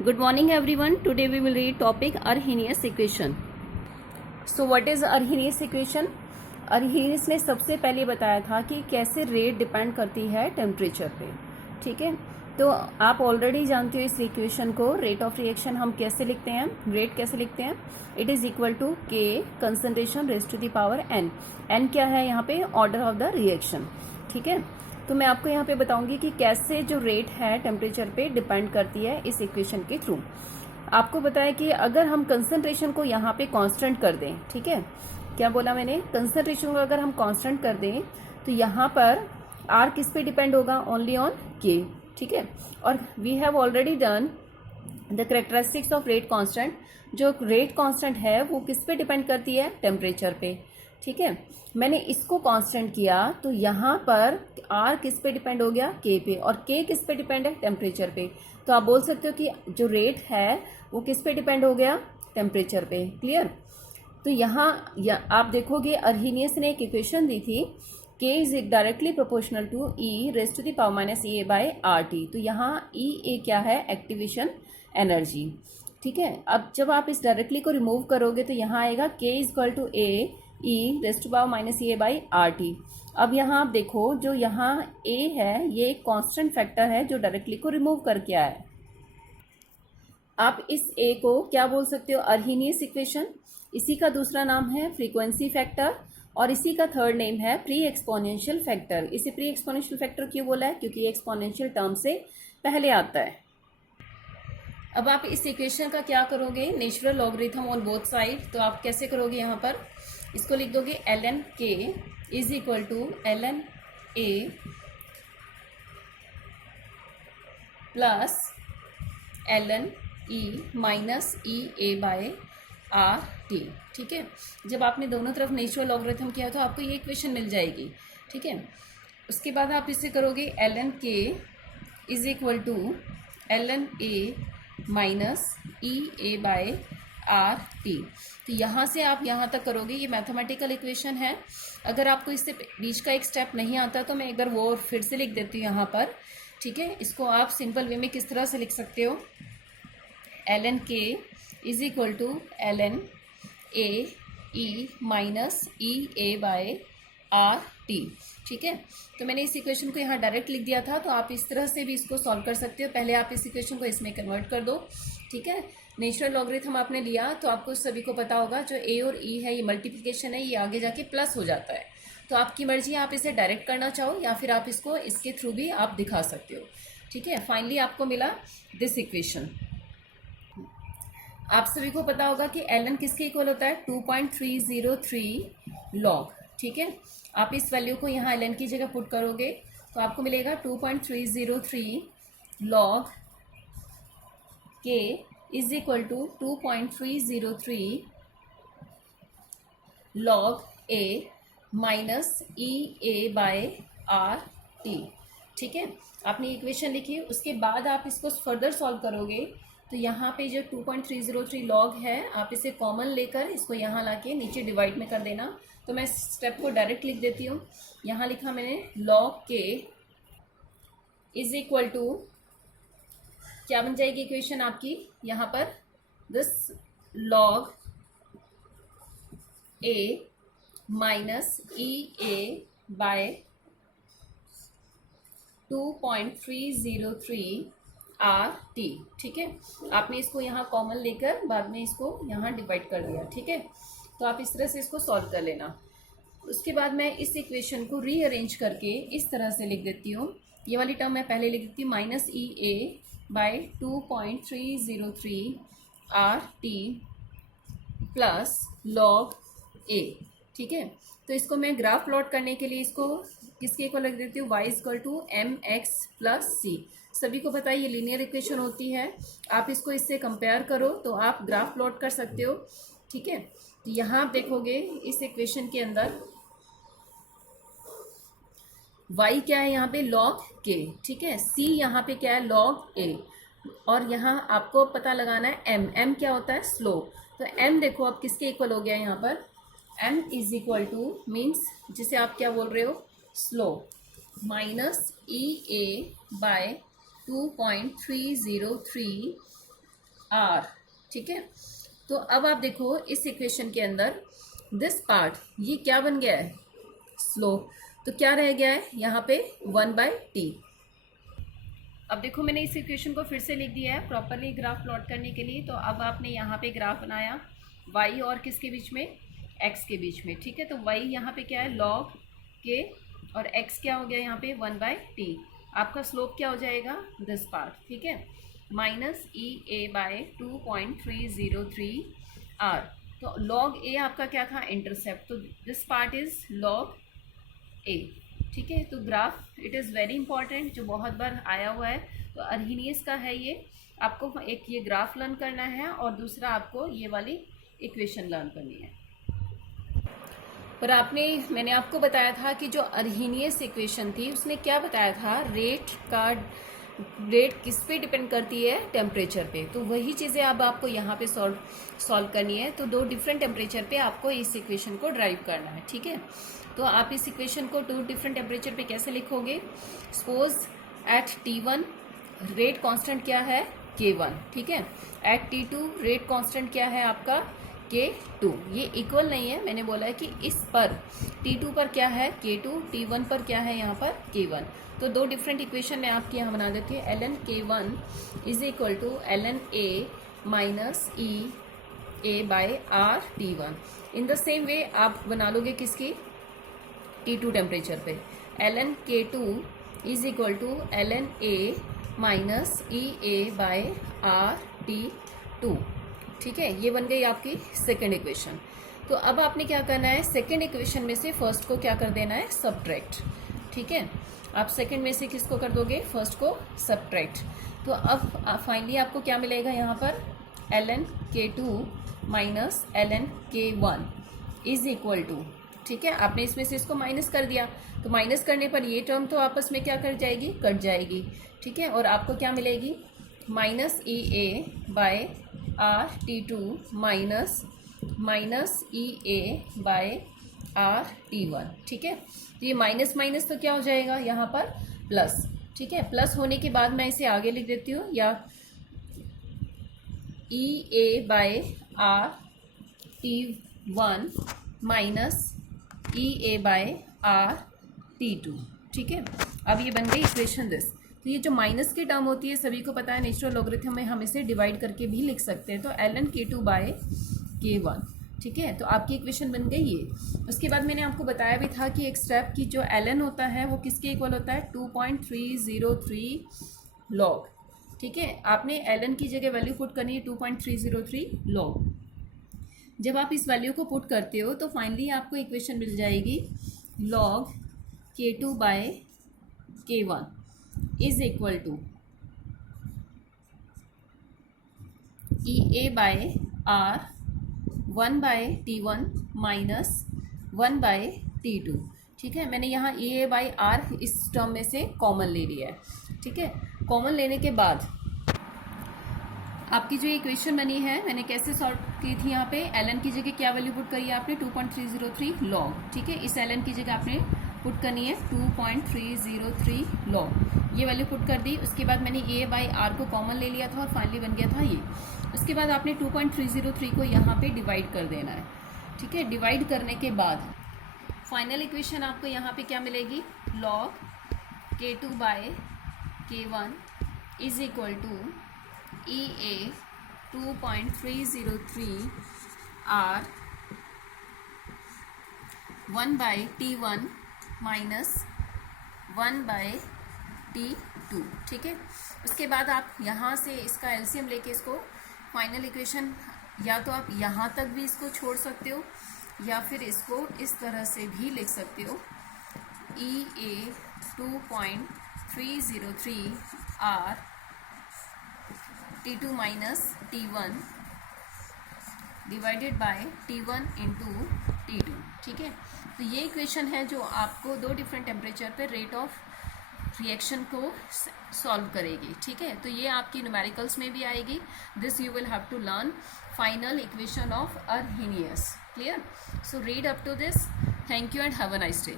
Good morning everyone. Today we will read topic Arrhenius equation. So what is Arrhenius equation? Arrhenius ने सबसे पहले बताया था कि कैसे रेट डिपेंड करती है टेम्परेचर पे. ठीक है, तो आप ऑलरेडी जानते हो इस इक्वेशन को. रेट ऑफ रिएक्शन हम कैसे लिखते हैं, रेट कैसे लिखते हैं? It is equal to K concentration raise to the power n. N क्या है यहाँ पे? Order of the reaction. ठीक है, तो मैं आपको यहाँ पे बताऊंगी कि कैसे जो रेट है टेम्परेचर पे डिपेंड करती है इस इक्वेशन के थ्रू. आपको बताया कि अगर हम कंसंट्रेशन को यहाँ पे कांस्टेंट कर दें, ठीक है, क्या बोला मैंने? कंसंट्रेशन को अगर हम कांस्टेंट कर दें तो यहाँ पर आर किस पे डिपेंड होगा? ओनली ऑन के. ठीक है, और we have already done the characteristics of rate constant. जो रेट कांस्टेंट है वो किस पे डिपेंड करती है? टेम्परेचर पे. ठीक है, मैंने इसको कांस्टेंट किया तो यहाँ पर आर किस पे डिपेंड हो गया? के पे. और के किस पे डिपेंड है? टेम्परेचर पे. तो आप बोल सकते हो कि जो रेट है वो किस पे डिपेंड हो गया? टेम्परेचर पे. क्लियर? तो यहाँ आप देखोगे अर्हीनियस ने एक इक्वेशन दी थी, K is directly proportional to e raise to the power minus A by R T. तो यहाँ ई ए क्या है? Activation energy. ठीक है, अब जब आप इस डायरेक्टली को रिमूव करोगे तो यहाँ आएगा K is equal to A e raise to power minus A by R T. अब यहाँ आप देखो, जो यहाँ ए है ये एक कांस्टेंट फैक्टर है जो डायरेक्टली को रिमूव करके आया है. आप इस ए को क्या बोल सकते हो? अर्हीनियस इक्वेशन. इसी का दूसरा नाम है फ्रीक्वेंसी फैक्टर और इसी का थर्ड नेम है प्री एक्सपोनेंशियल फैक्टर. इसे प्री एक्सपोनेंशियल फैक्टर क्यों बोला है? क्योंकि एक्सपोनेंशियल टर्म से पहले आता है. अब आप इस इक्वेशन का क्या करोगे? Natural logarithm on both side. तो आप कैसे करोगे? यहाँ पर इसको लिख दोगे L N K is equal to L N A plus L N e minus E A by R T. ठीक है, जब आपने दोनों तरफ नेचुरल लॉगरिथम किया तो आपको ये इक्वेशन मिल जाएगी. ठीक है, उसके बाद आप इसे करोगे L N K is equal to L N A minus E A by R T. तो यहाँ से आप यहाँ तक करोगे. ये मैथमेटिकल इक्वेशन है. अगर आपको इससे बीच का एक स्टेप नहीं आता तो मैं एक बार वो फिर से लिख देती हूँ यहाँ पर. ठीक है, इसको आप सिंपल वे में किस तरह से लिख सकते हो? L N K is equal to L N A E minus E A by R T. ठीक है, तो मैंने इस इक्वेशन को यहाँ डायरेक्ट लिख दिया था. तो आप इस तरह से भी इसको सॉल्व कर सकते हो. पहले आप इस इक्वेशन को इसमें कन्वर्ट कर दो. ठीक है, नेचुरल लॉगरिथम आपने लिया तो आपको सभी को पता होगा जो ए और ई है ये मल्टीप्लिकेशन है, ये आगे जाके प्लस हो जाता है. तो आपकी मर्जी, आप इसे डायरेक्ट करना चाहो या फिर आप इसको इसके थ्रू भी आप दिखा सकते हो. ठीक है, फाइनली आपको मिला दिस इक्वेशन. आप सभी को पता होगा कि एल एन किसके इक्वल होता है? 2.303 लॉग. ठीक है, आप इस वैल्यू को यहाँ एल एन की जगह पुट करोगे तो आपको मिलेगा 2.303 log K is equal to 2.303 log A minus E A by R T. ठीक है, आपने इक्वेशन लिखी. उसके बाद आप इसको फर्दर सॉल्व करोगे तो यहाँ पे जो 2.303 लॉग है आप इसे कॉमन लेकर इसको यहाँ लाके नीचे डिवाइड में कर देना. तो मैं स्टेप को डायरेक्ट लिख देती हूँ. यहाँ लिखा मैंने log K is equal to, क्या बन जाएगी इक्वेशन आपकी यहाँ पर? This log A minus E A by 2.303 R T. ठीक है, आपने इसको यहाँ कॉमन लेकर बाद में इसको यहाँ डिवाइड कर दिया. ठीक है, तो आप इस तरह से इसको सॉल्व कर लेना. उसके बाद मैं इस इक्वेशन को रीअरेंज करके इस तरह से लिख देती हूँ. ये वाली टर्म मैं पहले लिख देती हूँ minus E A by 2.303 R T plus log A. ठीक है, तो इसको मैं ग्राफ प्लॉट करने के लिए इसको किसके इक्वल लिख देती हूँ? y equal to m x plus c. सभी को पता है ये लीनियर इक्वेशन होती है. आप इसको इससे कंपेयर करो तो आप ग्राफ प्लॉट कर सकते हो. ठीक है, तो यहाँ आप देखोगे इस इक्वेशन के अंदर y क्या है? यहाँ पे लॉग के. ठीक है, c यहाँ पे क्या है? लॉग ए. और यहाँ आपको पता लगाना है m क्या होता है? स्लोप. तो m देखो अब किसके इक्वल हो गया है यहाँ पर? m is equal to means जिसे आप क्या बोल रहे हो? Slope minus E A by 2.303 R, ठीक है। तो अब आप देखो इस इक्वेशन के अंदर दिस पार्ट ये क्या बन गया है, स्लोप। तो क्या रह गया है यहाँ पे 1/t। अब देखो मैंने इस इक्वेशन को फिर से लिख दिया है प्रॉपरली ग्राफ प्लॉट करने के लिए। तो अब आपने यहाँ पे ग्राफ बनाया y और किसके बीच में, x के बीच में, ठीक है। तो y यहाँ पे क्या है log k और x क्या हो गया यहाँ पे 1/t। आपका स्लोप क्या हो जाएगा, दिस पार्ट, ठीक है, -EA/2.303 r। तो log a आपका क्या था, इंटरसेप्ट, तो this part is log a, ठीक है। तो graph it is very important, जो बहुत बार आया हुआ है। तो अर्हीनियस का है ये, आपको एक ये ग्राफ लर्न करना है और दूसरा आपको ये वाली इक्वेशन लर्न करनी है। पर मैंने आपको बताया था कि जो अर्हीनियस इक्वेशन थी उसने क्या बताया था, रेट किस पे डिपेंड करती है, टेम्परेचर पे। तो वही चीज़ें अब आपको यहाँ पे सॉल्व करनी है। तो 2 डिफरेंट टेम्परेचर पे आपको इस इक्वेशन को ड्राइव करना है, ठीक है। तो आप इस इक्वेशन को 2 डिफरेंट टेम्परेचर पे कैसे लिखोगे, suppose eight T1 rate constant क्या है, K1, ठीक है। एट T2 रेट कांस्टेंट क्या है आपका, K2। ये इक्वल नहीं है, मैंने बोला है कि इस पर T2 पर क्या है, K2, T1 पर क्या है यहाँ पर, K1। तो 2 डिफरेंट इक्वेशन मैं आपके यहाँ बना देती हूँ। ln K1 is equal to ln A minus EA/R T1। In the same way आप बना लोगे किसकी, T2 टेम्परेचर पे, ln K2 is equal to ln A minus EA/R T2, ठीक है। ये बन गई आपकी सेकेंड इक्वेशन। तो अब आपने क्या करना है, सेकेंड इक्वेशन में से फर्स्ट को क्या कर देना है, सब्ट्रैक्ट, ठीक है। आप सेकेंड में से किसको कर दोगे, फर्स्ट को सब्ट्रैक्ट। तो अब फाइनली आपको क्या मिलेगा यहाँ पर, ln K2 minus ln K1 is equal to, ठीक है। आपने इसमें से इसको माइनस कर दिया, तो माइनस करने पर ये टर्म तो आपस में क्या कर जाएगी, कट जाएगी, ठीक है। और आपको क्या मिलेगी, -EA/R T2 minus EA/R T1, ठीक है। तो ये माइनस माइनस तो क्या हो जाएगा यहाँ पर, प्लस, ठीक है। प्लस होने के बाद मैं इसे आगे लिख देती हूँ, या EA/R T1 minus EA/R T2, ठीक है। अब ये बन गई इक्वेशन दिस। तो ये जो माइनस की टर्म होती है सभी को पता है, नेचुरल लॉगरिथम में हम इसे डिवाइड करके भी लिख सकते हैं। तो ln K2/K1, ठीक है। तो आपकी इक्वेशन बन गई ये। उसके बाद मैंने आपको बताया भी था कि एक स्टेप की जो ln होता है वो किसके इक्वल होता है, 2.303 लॉग, ठीक है। आपने ln की जगह वैल्यू पुट करनी है 2.303 लॉग। जब आप इस वैल्यू को पुट करते हो तो फाइनली आपको इक्वेशन मिल जाएगी log K2/K1 is equal to EA/R 1/T1 minus 1/T2, ठीक है। मैंने यहाँ EA/R इस टर्म में से कॉमन ले लिया है, ठीक है। कॉमन लेने के बाद आपकी जो इक्वेशन बनी है, मैंने कैसे सॉल्व की थी, यहाँ पे ln की जगह क्या वैल्यू पुट करी है आपने, 2.303 लॉग, ठीक है। इस ln की जगह आपने पुट करनी है 2.303 लॉग, ये वैल्यू पुट कर दी। उसके बाद मैंने EA/R को कॉमन ले लिया था और फाइनली बन गया था ये। उसके बाद आपने 2.303 को यहाँ पे डिवाइड कर देना है, ठीक है। डिवाइड करने के बाद फाइनल इक्वेशन आपको यहाँ पे क्या मिलेगी, log K2/K1 is equal to EA 2.303 R 1/T1 minus 1/T2, ठीक है। उसके बाद आप यहाँ से इसका एलसीएम लेके इसको फाइनल इक्वेशन, या तो आप यहाँ तक भी इसको छोड़ सकते हो या फिर इसको इस तरह से भी लिख सकते हो, EA 2.303 R T2 minus T1 divided by T1 into T2, ठीक है। तो ये इक्वेशन है जो आपको 2 डिफरेंट टेम्परेचर पे रेट ऑफ रिएक्शन को सॉल्व करेगी, ठीक है। तो ये आपकी न्यूमेरिकल्स में भी आएगी। This you will have to learn final equation of Arrhenius, clear. So read up to this. Thank you and have a nice day.